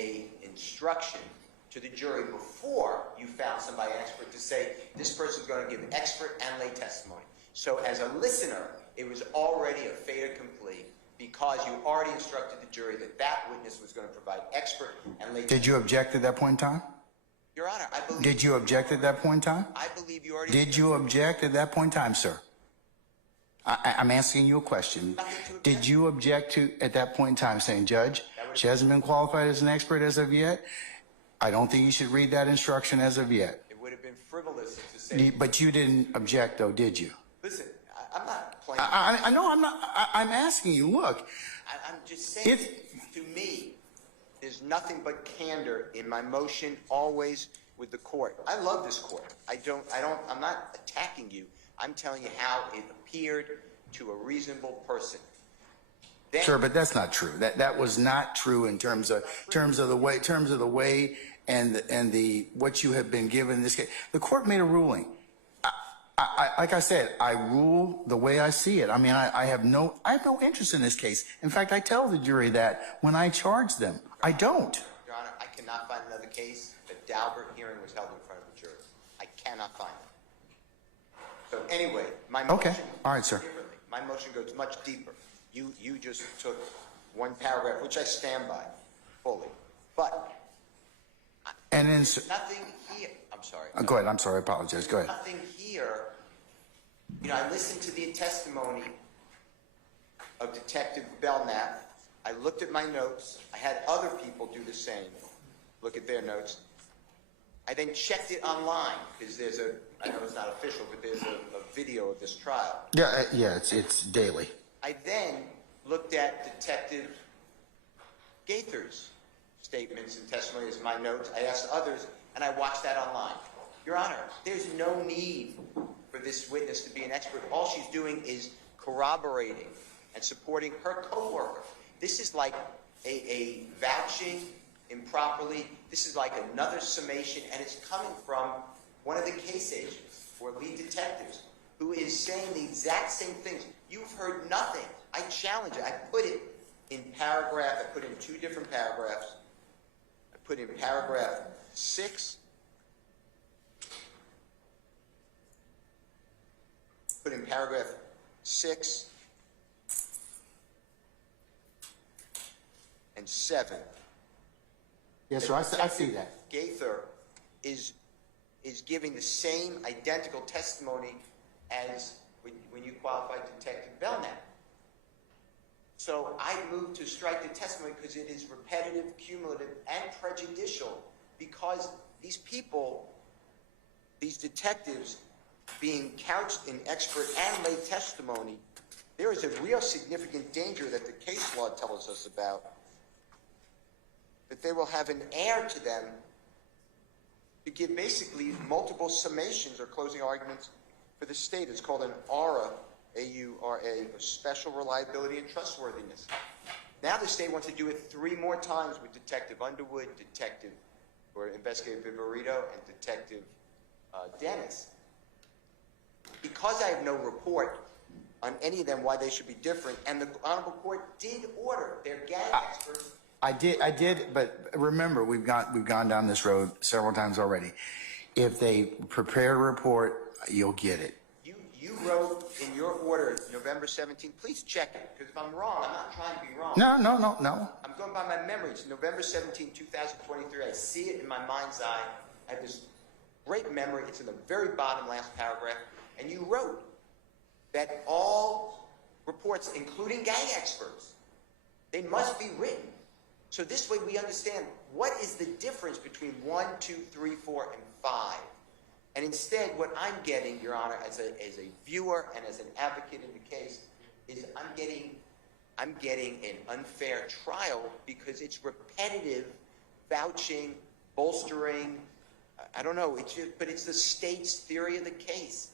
a instruction to the jury before you found somebody expert to say this person's going to give expert and lay testimony. So as a listener, it was already a fait accompli because you already instructed the jury that that witness was going to provide expert and lay testimony. Did you object at that point in time? Your Honor, I believe... Did you object at that point in time? I believe you already... Did you object at that point in time, sir? I'm asking you a question. Did you object to at that point in time saying, Judge, she hasn't been qualified as an expert as of yet? I don't think you should read that instruction as of yet. It would have been frivolous to say... But you didn't object, though, did you? Listen, I'm not playing... I know I'm not... I'm asking you, look. I'm just saying, to me, there's nothing but candor in my motion always with the court. I love this court. I'm not attacking you. I'm telling you how it appeared to a reasonable person. Then, sure, but that's not true. That was not true in terms of the way and the what you have been given in this case. The court made a ruling. Like I said, I rule the way I see it. I mean, I have no interest in this case. In fact, I tell the jury that when I charge them. I don't. Your Honor, I cannot find another case that Daubert hearing was held in front of a jury. I cannot find it. So anyway, my motion... Okay. All right, sir. My motion goes much deeper. You just took one paragraph, which I stand by fully. But... And then... Nothing here... I'm sorry. Go ahead. I'm sorry. I apologize. Go ahead. Nothing here... You know, I listened to the testimony of Detective Belkanp. I looked at my notes. I had other people do the same. Look at their notes. I then checked it online because there's I know it's not official, but there's a video of this trial. Yeah, it's daily. I then looked at Detective Gaither's statements and testimony as my notes. I asked others, and I watched that online. Your Honor, there's no need for this witness to be an expert. All she's doing is corroborating and supporting her coworker. This is like a vouching improperly. This is like another summation, and it's coming from one of the case agents or lead detectives who is saying the exact same things. You've heard nothing. I challenge it. I put it in paragraph. I put in two different paragraphs. I put in paragraph 6. Put in paragraph 6 and 7. Yes, sir. I see that. Gaither is giving the same identical testimony as when you qualified Detective Belkanp. So I moved to strike the testimony because it is repetitive, cumulative, and prejudicial because these people, these detectives, being couched in expert and lay testimony, there is a real significant danger that the case law tells us about, that they will have an air to them to give basically multiple summations or closing arguments for the state. It's called an AURA, A-U-R-A, Special Reliability and Trustworthiness. Now the state wants to do it 3 more times with Detective Underwood, Detective or Investigator Viverito, and Detective Dennis. Because I have no report on any of them why they should be different, and the Honorable Court did order their gang experts. I did, but remember, we've gone down this road several times already. If they prepare a report, you'll get it. You wrote in your order November 17th. Please check it, because if I'm wrong, I'm not trying to be wrong. No. I'm going by my memory. It's November 17th, 2023. I see it in my mind's eye. I have this great memory. It's in the very bottom last paragraph. And you wrote that all reports, including gang experts, they must be written. So this way we understand what is the difference between 1, 2, 3, 4, and 5. And instead, what I'm getting, Your Honor, as a viewer and as an advocate in the case, is I'm getting an unfair trial because it's repetitive vouching, bolstering. I don't know. But it's the state's theory of the case.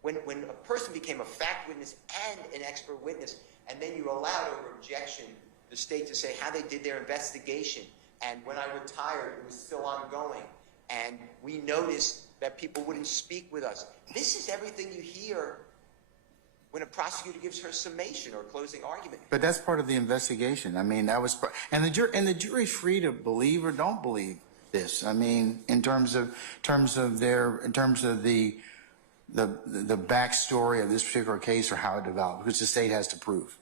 When a person became a fact witness and an expert witness, and then you allowed over objection the state to say how they did their investigation, and when I retired, it was still ongoing, and we noticed that people wouldn't speak with us. This is everything you hear when a prosecutor gives her summation or closing argument. But that's part of the investigation. I mean, that was and the jury's free to believe or don't believe this. I mean, in terms of the backstory of this particular case or how it developed, which the state has to prove.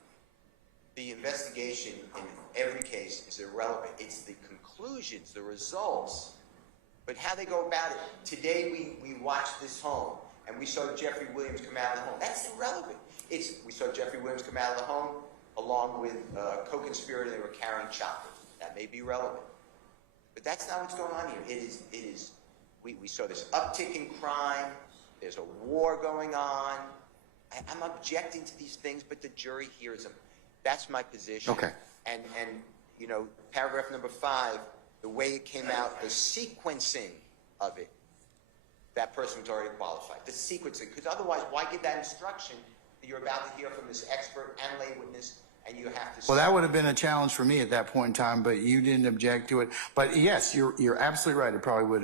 The investigation in every case is irrelevant. It's the conclusions, the results, but how they go about it. Today we watched this home and we saw Jeffrey Williams come out of the home. That's irrelevant. We saw Jeffrey Williams come out of the home along with a co-conspirator. They were carrying choppers. That may be relevant, but that's not what's going on here. It is. We saw this uptick in crime. There's a war going on. I'm objecting to these things, but the jury hears them. That's my position. Okay. And you know, paragraph number 5, the way it came out, the sequencing of it, that person was already qualified. The sequencing, because otherwise, why give that instruction that you're about to hear from this expert and lay witness, and you have to. Well, that would have been a challenge for me at that point in time, but you didn't object to it. But yes, you're absolutely right. It probably would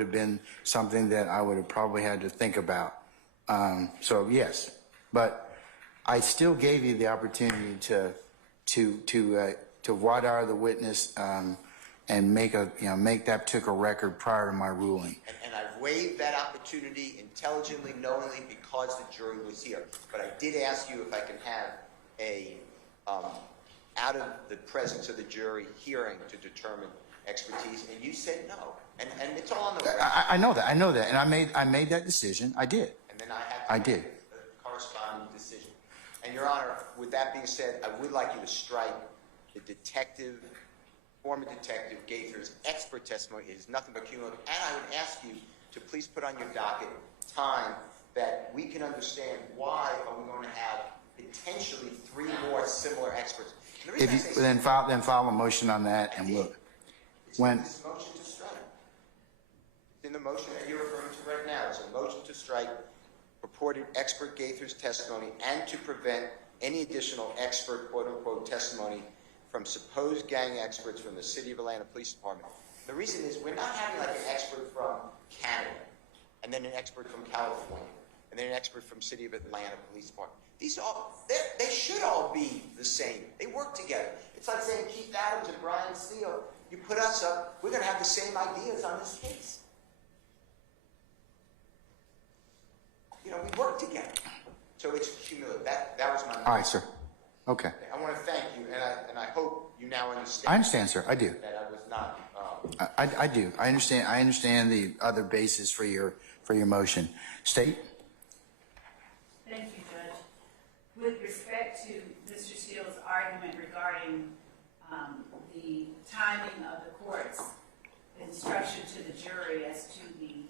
have been something that I would have probably had to think about. So yes, but I still gave you the opportunity to voir dire the witness and make that particular record prior to my ruling. And I waived that opportunity intelligently, knowingly, because the jury was here. But I did ask you if I can have a out of the presence of the jury hearing to determine expertise, and you said no. And it's all on the record. I know that, and I made that decision. I did. And then I did a corresponding decision. And Your Honor, with that being said, I would like you to strike the former detective Gaither's expert testimony. It is nothing but cumulative. And I would ask you to please put on your docket time that we can understand why are we going to have potentially 3 more similar experts. If you then file a motion on that, and we'll. It's in this motion to strike. It's in the motion that you're referring to right now. It's a motion to strike purported expert Gaither's testimony and to prevent any additional expert quote-unquote testimony from supposed gang experts from the City of Atlanta Police Department. The reason is we're not having like an expert from Canada and then an expert from California and then an expert from City of Atlanta Police Department. These they should all be the same. They work together. It's like saying Keith Adams and Brian Steele, you put us up, we're going to have the same ideas on this case. You know, we work together. So it's cumulative. That was my All right, sir. Okay. I want to thank you, and I hope you now understand. I understand, sir. I do. That I was not. I do. I understand. I understand the other basis for your motion. State. Thank you, Judge. With respect to Mr. Steele's argument regarding the timing of the court's instruction to the jury as to the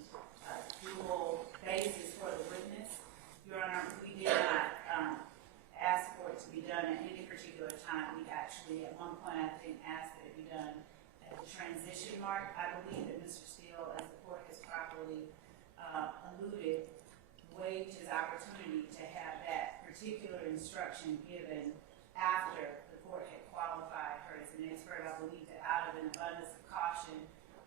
dual basis for the witness, Your Honor, we did not ask for it to be done at any particular time. We actually, at one point, I think, asked that it be done at the transition mark. I believe that Mr. Steele, as the court has properly alluded, waived his opportunity to have that particular instruction given after the court had qualified her as an expert. I believe that out of an abundance of caution,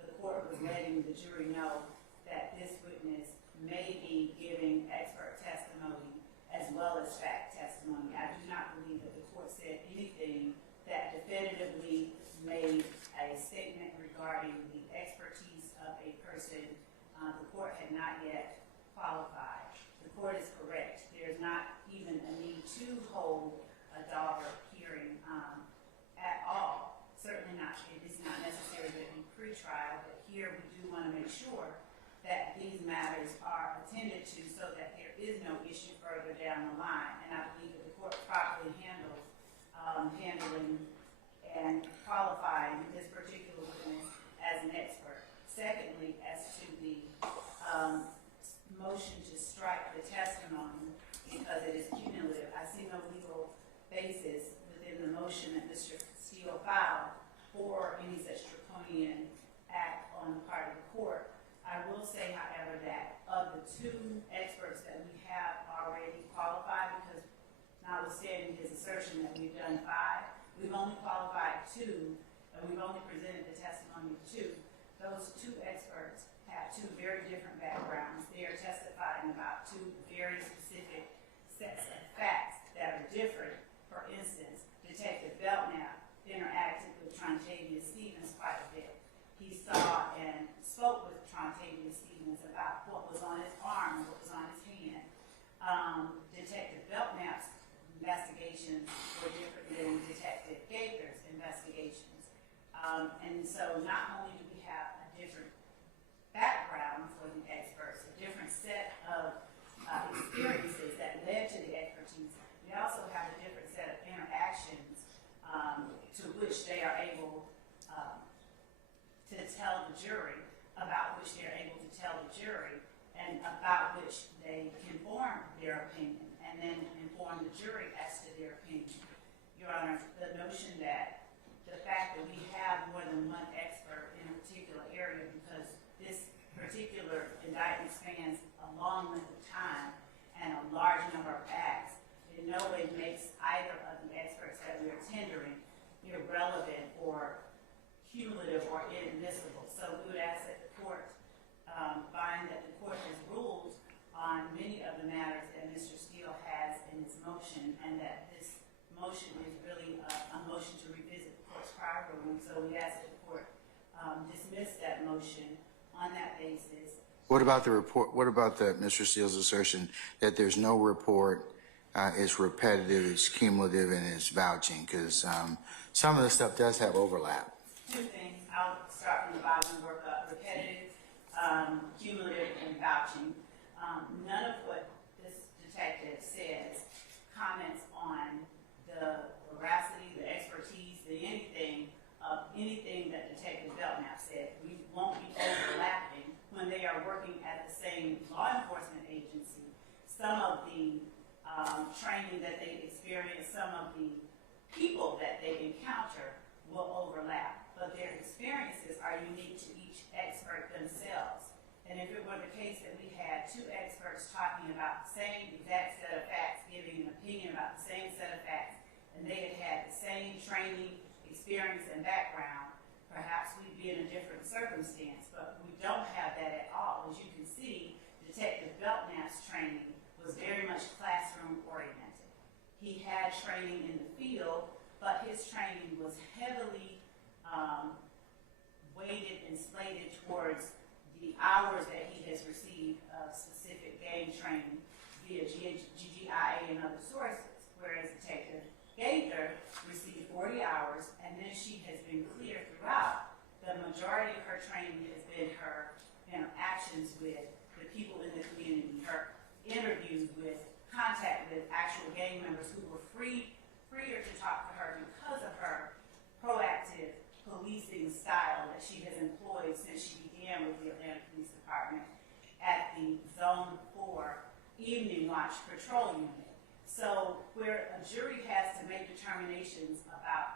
the court was letting the jury know that this witness may be giving expert testimony as well as fact testimony. I do not believe that the court said anything that definitively made a statement regarding the expertise of a person the court had not yet qualified. The court is correct. There's not even a need to hold a Daubert hearing at all. Certainly not. It is not necessary that it be pre-trial, but here we do want to make sure that these matters are attended to so that there is no issue further down the line. And I believe that the court properly handled handling and qualifying this particular witness as an expert. Secondly, as to the motion to strike the testimony because it is cumulative, I see no legal basis within the motion that Mr. Steele filed for any such draconian act on the part of the court. I will say, however, that of the 2 experts that we have already qualified, because notwithstanding his assertion that we've done 5, we've only qualified 2, and we've only presented the testimony of 2. Those 2 experts have 2 very different backgrounds. They are testifying about 2 very specific sets saw and spoke with Trontavious Stevens about what was on his arm, what was on his hand. Detective Belkamp's investigations were different than Detective Gaither's investigations. And so not only do we have a different background for the experts, a different set of experiences that led to the expertise, we also have a different set of interactions to which they are able to tell the jury, about which they're able to tell the jury, and about which they can form their opinion, and then inform the jury as to their opinion. Your Honor, the notion that the fact that we have more than one expert in a particular area, because this particular indictment spans a long length of time and a large number of acts, in no way makes either of the experts that we are tendering irrelevant or cumulative or inadmissible. So we would ask that the court find that the court has ruled on many of the matters that Mr. Steele has in his motion, and that this motion is really a motion to revisit the court's prior ruling. So we ask that the court dismiss that motion on that basis. What about the report? What about Mr. Steele's assertion that there's no report, it's repetitive, it's cumulative, and it's vouching? Because some of the stuff does have overlap. Two things. I'll start from the bottom and work up. Repetitive, cumulative, and vouching. None of what this detective says comments on the veracity, the expertise, the anything of anything that Detective Belkanp said. We won't be overlapping when they are working at the same law enforcement agency. Some of the training that they experience, some of the people that they encounter will overlap, but their experiences are unique to each expert themselves. And if it were the case that we had two experts talking about the same exact set of facts, giving an opinion about the same set of facts, and they had had the same training, experience, and background, perhaps we'd be in a different circumstance, but we don't have that at all. As you can see, Detective Belkamp's training was very much classroom oriented. He had training in the field, but his training was heavily weighted and slated towards the hours that he has received of specific game training via GGIA and other sources, whereas Detective Gaither received 40 hours, and then she has been clear throughout. The majority of her training has been her interactions with the people in the community, her interviews with, contact with actual gang members who were freer to talk to her because of her proactive policing style that she has employed since she began with the Atlanta Police Department at the Zone 4 Evening Watch Patrol Unit. So where a jury has to make determinations about